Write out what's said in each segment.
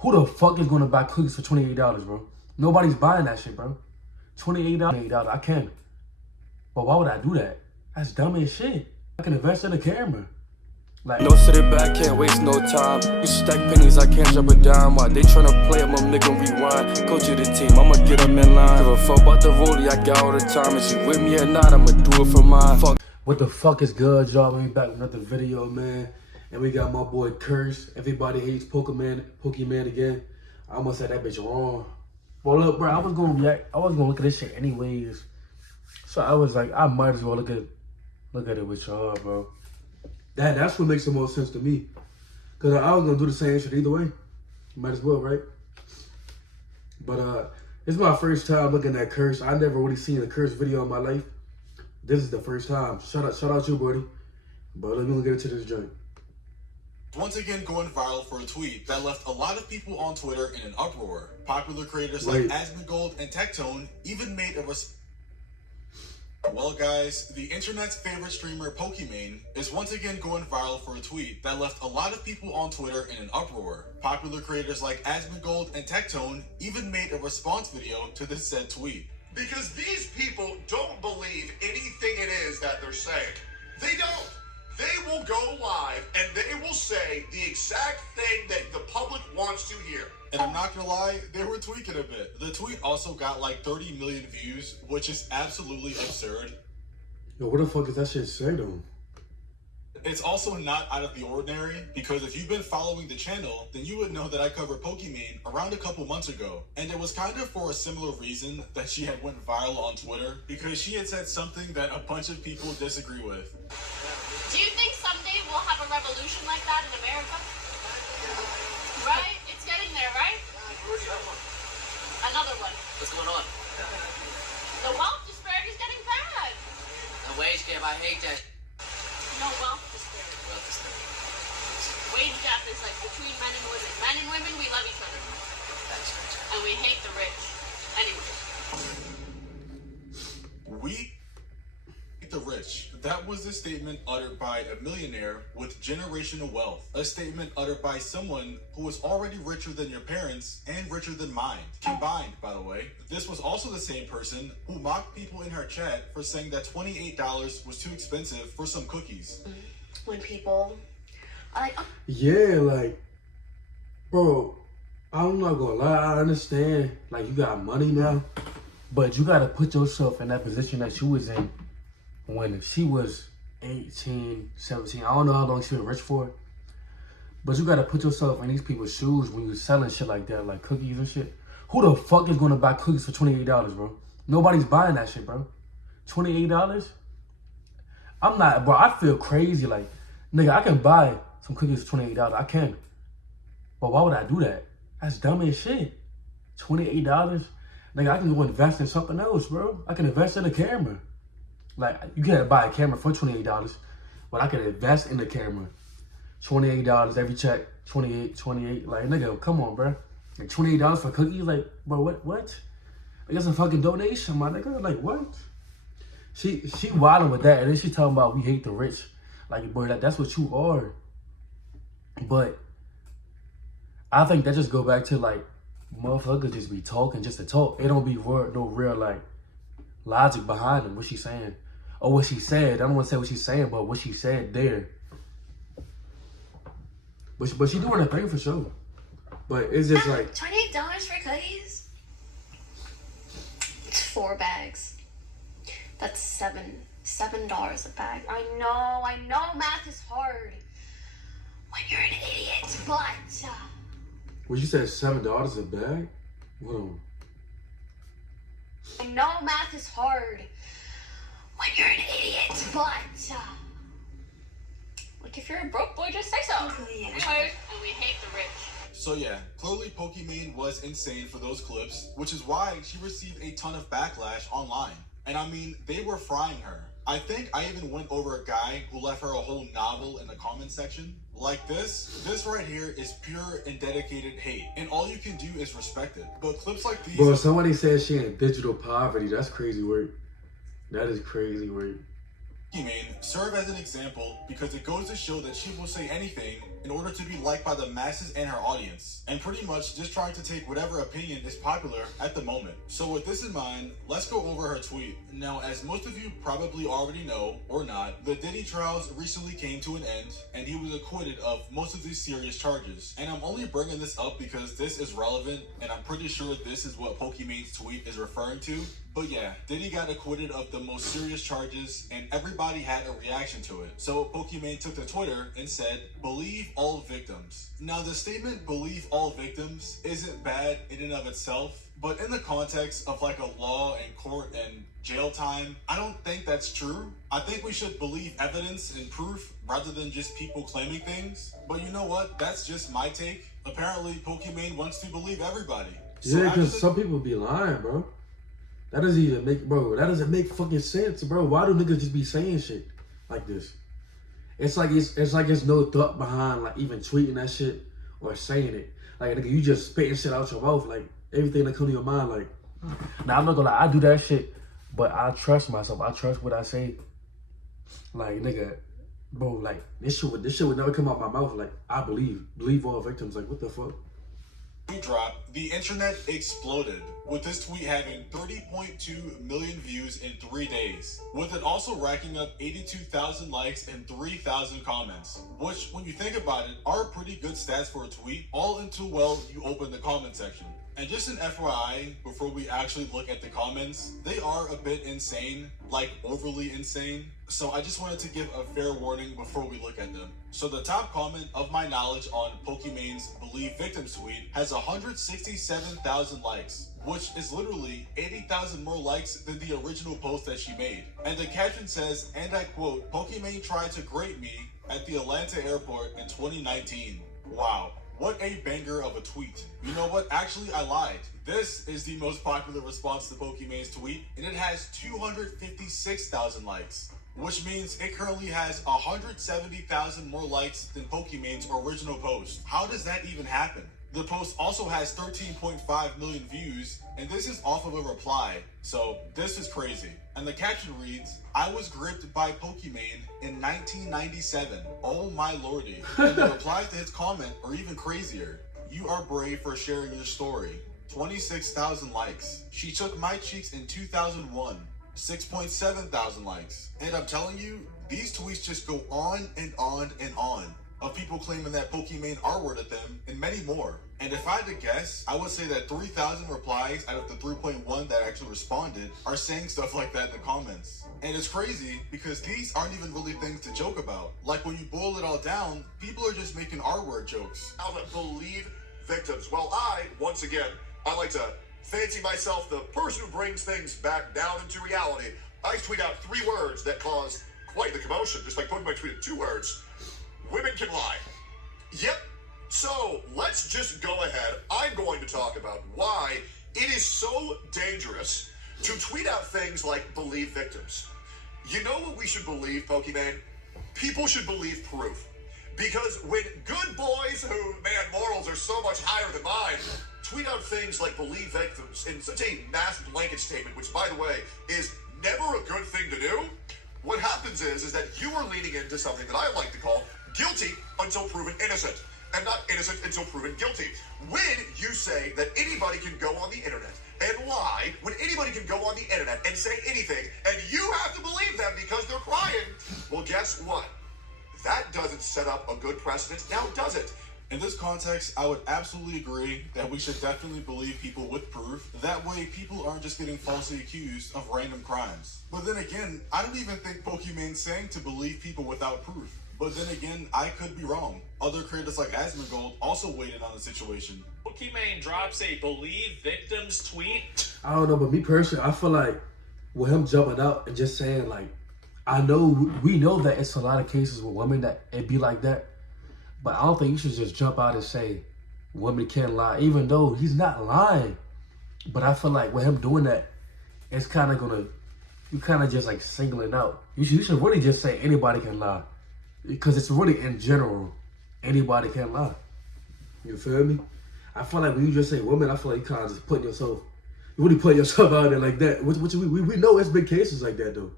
Who the fuck is gonna buy cookies for $28, bro? Nobody's buying that shit, bro. $28, I can. But why would I do that? That's dumb as shit. I can invest in a camera. Like, no sitting back, can't waste no time. You stack pennies, I can't drop a dime. Why they tryna play, I'ma make them rewind. Coach of the team, I'ma get them in line. Give a fuck about the rollie, I got all the time. If she with me or not, I'ma do it for mine. Fuck. What the fuck is good, y'all? We back with another video, man. And we got my boy Curse. Everybody hates Pokimane again. I almost said that bitch wrong. Well, look, bro, I was gonna look at this shit anyways. So I was like, I might as well look at it with y'all, bro. That's what makes the most sense to me. Cause I was gonna do the same shit either way. Might as well, right? But it's my first time looking at Curse. I never really seen a Curse video in my life. This is the first time. Shout out you, buddy. But let me get into this joint. Once again going viral for a tweet that left a lot of people on Twitter in an uproar. Popular creators like Asmongold and Tectone even made a Well, guys, the internet's favorite streamer Pokimane is once again going viral for a tweet that left a lot of people on Twitter in an uproar. Popular creators like Asmongold and Tectone even made a response video to this said tweet. Because these people don't believe anything it is that they're saying. They don't. They will go live and they will say the exact thing that the public wants to hear. And I'm not gonna lie, they were tweaking a bit. The tweet also got like 30 million views, which is absolutely absurd. Yo, what the fuck is that shit say though? It's also not out of the ordinary, because if you've been following the channel, then you would know that I covered Pokimane around a couple months ago. And it was kind of for a similar reason that she had went viral on Twitter, because she had said something that a bunch of people disagree with. Do you think someday we'll have a revolution like that in America? Right? It's getting there, right? Another one. What's going on? The wealth disparity is getting bad. The wage gap, I hate that. No, wealth disparity. Wealth disparity. Wage gap is like between men and women. Men and women, we love each other. That's right. And we hate the rich. Anyway. We hate the rich. That was a statement uttered by a millionaire with generational wealth. A statement uttered by someone who was already richer than your parents and richer than mine. Combined, by the way. This was also the same person who mocked people in her chat for saying that $28 was too expensive for some cookies. When people are like, oh. Yeah, like, bro, I'm not gonna lie, I understand, like, you got money now, but you gotta put yourself in that position that you was in when she was 18, 17. I don't know how long she was rich for, but you gotta put yourself in these people's shoes when you're selling shit like that, like cookies and shit. Who the fuck is gonna buy cookies for $28, bro? Nobody's buying that shit, bro. $28? I'm not, bro, I feel crazy, like, nigga, I can buy some cookies for $28, I can. But why would I do that? That's dumb as shit. $28? Nigga, I can go invest in something else, bro. I can invest in a camera. Like, you can't buy a camera for $28, but I can invest in the camera. $28 every check, 28. Like, nigga, come on, bro. Like, $28 for cookies? Like, bro, what? Like, that's a fucking donation, my nigga. Like, what? She wilding with that, and then she talking about we hate the rich. Like, boy, that's what you are. But I think that just go back to, like, motherfuckers just be talking just to talk. It don't be no real, like, logic behind them, what she's saying. Or what she said. I don't want to say what she's saying, but what she said there. But she doing her thing for sure. But it's just like... $28 for cookies? It's 4 bags. That's $7 a bag. I know math is hard when you're an idiot, but... Well, you said $7 a bag? Whoa. I know math is hard when you're an idiot, but like if you're a broke boy, just say so. Anyways, and we hate the rich. So yeah, clearly Pokimane was insane for those clips, which is why she received a ton of backlash online. And I mean, they were frying her. I think I even went over a guy who left her a whole novel in the comment section. Like this right here is pure and dedicated hate, and all you can do is respect it. But clips like these... Bro, somebody said she in digital poverty. That's crazy work. That is crazy work. Pokimane serve as an example because it goes to show that she will say anything in order to be liked by the masses and her audience, and pretty much just trying to take whatever opinion is popular at the moment. So with this in mind, let's go over her tweet. Now, as most of you probably already know, or not, the Diddy trials recently came to an end, and he was acquitted of most of these serious charges. And I'm only bringing this up because this is relevant, and I'm pretty sure this is what Pokimane's tweet is referring to. But yeah, Diddy got acquitted of the most serious charges, and everybody had a reaction to it. So Pokimane took to Twitter and said, "Believe all victims." Now the statement "believe all victims" isn't bad in and of itself, but in the context of like a law and court and jail time, I don't think that's true. I think we should believe evidence and proof rather than just people claiming things. But you know what? That's just my take. Apparently Pokimane wants to believe everybody. Yeah, because some people be lying, bro. That doesn't even make, bro, that doesn't make fucking sense, bro. Why do niggas just be saying shit like this? It's like it's no thought behind like even tweeting that shit or saying it. Like, nigga, you just spitting shit out your mouth, like everything that come to your mind. Like, now I'm not gonna lie, I do that shit, but I trust myself. I trust what I say. Like, nigga, bro, like this shit would never come out my mouth. Like, I believe all victims. Like, what the fuck? Drop, the internet exploded, with this tweet having 30.2 million views in 3 days, with it also racking up 82,000 likes and 3,000 comments, which, when you think about it, are pretty good stats for a tweet, all until, well, you open the comment section. And just an FYI, before we actually look at the comments, they are a bit insane, like overly insane. So I just wanted to give a fair warning before we look at them. So the top comment of my knowledge on Pokimane's Believe Victims tweet has 167,000 likes, which is literally 80,000 more likes than the original post that she made. And the caption says, and I quote, "Pokimane tried to grate me at the Atlanta airport in 2019. Wow. What a banger of a tweet. You know what? Actually, I lied. This is the most popular response to Pokimane's tweet, and it has 256,000 likes, which means it currently has 170,000 more likes than Pokimane's original post. How does that even happen? The post also has 13.5 million views, and this is off of a reply, so this is crazy. And the caption reads, "I was gripped by Pokimane in 1997. Oh my lordy." And the replies to his comment are even crazier. "You are brave for sharing your story. 26,000 likes. She took my cheeks in 2001. 6.7 thousand likes." And I'm telling you, these tweets just go on and on and on, of people claiming that Pokimane R-worded them, and many more. And if I had to guess, I would say that 3,000 replies out of the 3.1 that actually responded are saying stuff like that in the comments. And it's crazy because these aren't even really things to joke about. Like, when you boil it all down, people are just making R-word jokes. How to believe victims. Well, once again, I like to fancy myself the person who brings things back down into reality. I tweet out 3 words that caused quite the commotion, just like Pokimane tweeted 2 words. Women can lie. Yep. So let's just go ahead. I'm going to talk about why it is so dangerous to tweet out things like believe victims. You know what we should believe, Pokimane? People should believe proof. Because when good boys who, man, morals are so much higher than mine, tweet out things like believe victims in such a mass blanket statement, which, by the way, is never a good thing to do, what happens is that you are leaning into something that I like to call guilty until proven innocent, and not innocent until proven guilty. When you say that anybody can go on the internet and lie, when anybody can go on the internet and say anything, and you have to believe them because they're crying, well, guess what? That doesn't set up a good precedent, now does it? In this context, I would absolutely agree that we should definitely believe people with proof. That way, people aren't just getting falsely accused of random crimes. But then again, I don't even think Pokimane's saying to believe people without proof. But then again, I could be wrong. Other creators like Asmongold also weighed in on the situation. Pokimane drops a believe victims tweet. I don't know, but me personally, I feel like with him jumping out and just saying, like, I know, we know that it's a lot of cases with women that it be like that. But I don't think you should just jump out and say women can't lie, even though he's not lying. But I feel like with him doing that, it's kind of gonna, you kind of just like singling out. You should really just say anybody can lie, because it's really in general, anybody can lie. You feel me? I feel like when you just say women, I feel like you kind of just putting yourself, you really putting yourself out there like that. Which we know it's been cases like that though,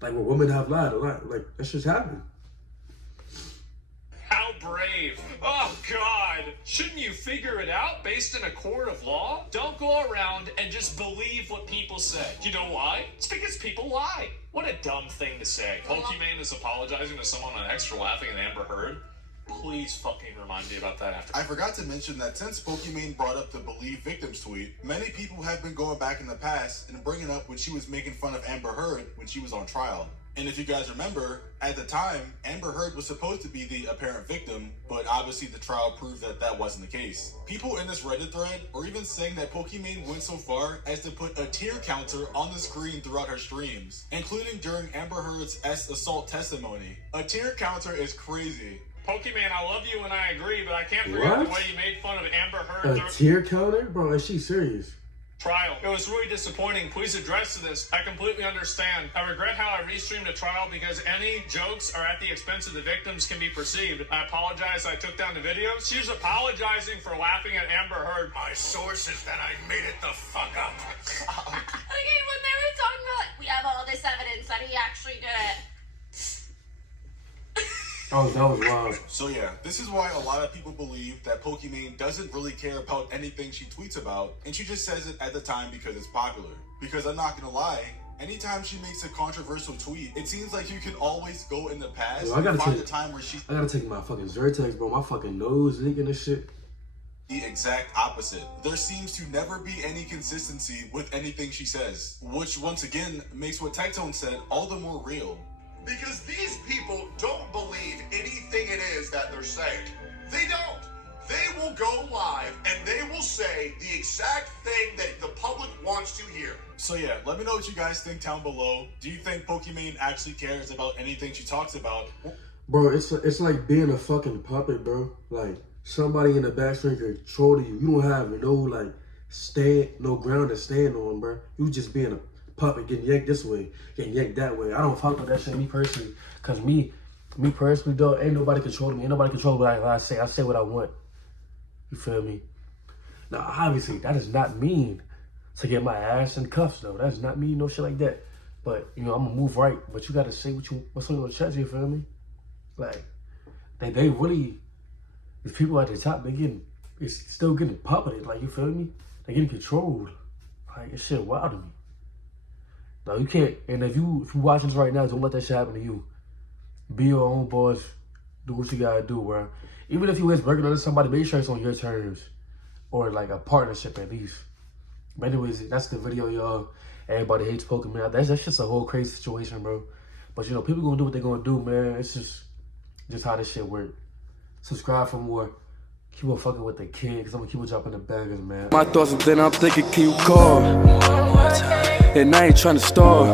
like where women have lied a lot. Like that shit's happened. How brave. Oh, God. Shouldn't you figure it out based in a court of law? Don't go around and just believe what people say. You know why? It's because people lie. What a dumb thing to say. Pokimane is apologizing to someone on X for laughing at Amber Heard. Please fucking remind me about that after. I forgot to mention that since Pokimane brought up the Believe Victims tweet, many people have been going back in the past and bringing up when she was making fun of Amber Heard when she was on trial. And if you guys remember, at the time, Amber Heard was supposed to be the apparent victim, but obviously the trial proved that that wasn't the case. People in this Reddit thread are even saying that Pokimane went so far as to put a tear counter on the screen throughout her streams, including during Amber Heard's assault testimony. A tear counter is crazy. Pokimane, I love you and I agree, but I can't forget the way you made fun of Amber Heard A tear counter? Bro, is she serious? Trial. It was really disappointing. Please address this. I completely understand. I regret how I restreamed a trial because any jokes are at the expense of the victims can be perceived. I apologize I took down the video. She was apologizing for laughing at Amber Heard. My source is that I made it the fuck up. Okay, when they were talking about, we have all this evidence that he actually did it. Oh, that was wild. So yeah, this is why a lot of people believe that Pokimane doesn't really care about anything she tweets about, and she just says it at the time because it's popular. Because I'm not gonna lie, anytime she makes a controversial tweet, it seems like you can always go in the past and find the time where she... I gotta take my fucking Zyrtex, bro. My fucking nose leaking and shit. The exact opposite. There seems to never be any consistency with anything she says, which once again makes what Tectone said all the more real. Because these people don't believe anything it is that they're saying. They don't. They will go live and they will say the exact thing that the public wants to hear. So yeah, let me know what you guys think down below. Do you think Pokimane actually cares about anything she talks about? Bro, it's like being a fucking puppet, bro. Like, somebody in the backstreet controlling you. You don't have no ground to stand on, bro. You just being a puppet, getting yanked this way, getting yanked that way. I don't fuck with that shit, me personally. Cause me personally, though, ain't nobody controlling me. Ain't nobody controlling what I say. I say what I want. You feel me? Now, obviously, that does not mean to get my ass in cuffs, though. That does not mean no shit like that. But, you know, I'm gonna move right. But you gotta say what's on your chest, you feel me? Like, they really, these people at the top, it's still getting puppeted, like, you feel me? They getting controlled. Like, it's shit wild to me. No, you can't. And if you watching this right now, don't let that shit happen to you. Be your own boss. Do what you gotta do, bro. Even if you is working under somebody, make sure it's on your terms. Or like a partnership at least. But anyways, that's the video, y'all. Everybody hates Pokimane. That's just a whole crazy situation, bro. But you know, people gonna do what they gonna do, man. It's just how this shit work. Subscribe for more. Keep on fucking with the kid, because I'm gonna keep on dropping the baggers, man. My thoughts, and then I'm thinking, can you call? And I ain't trying to stall.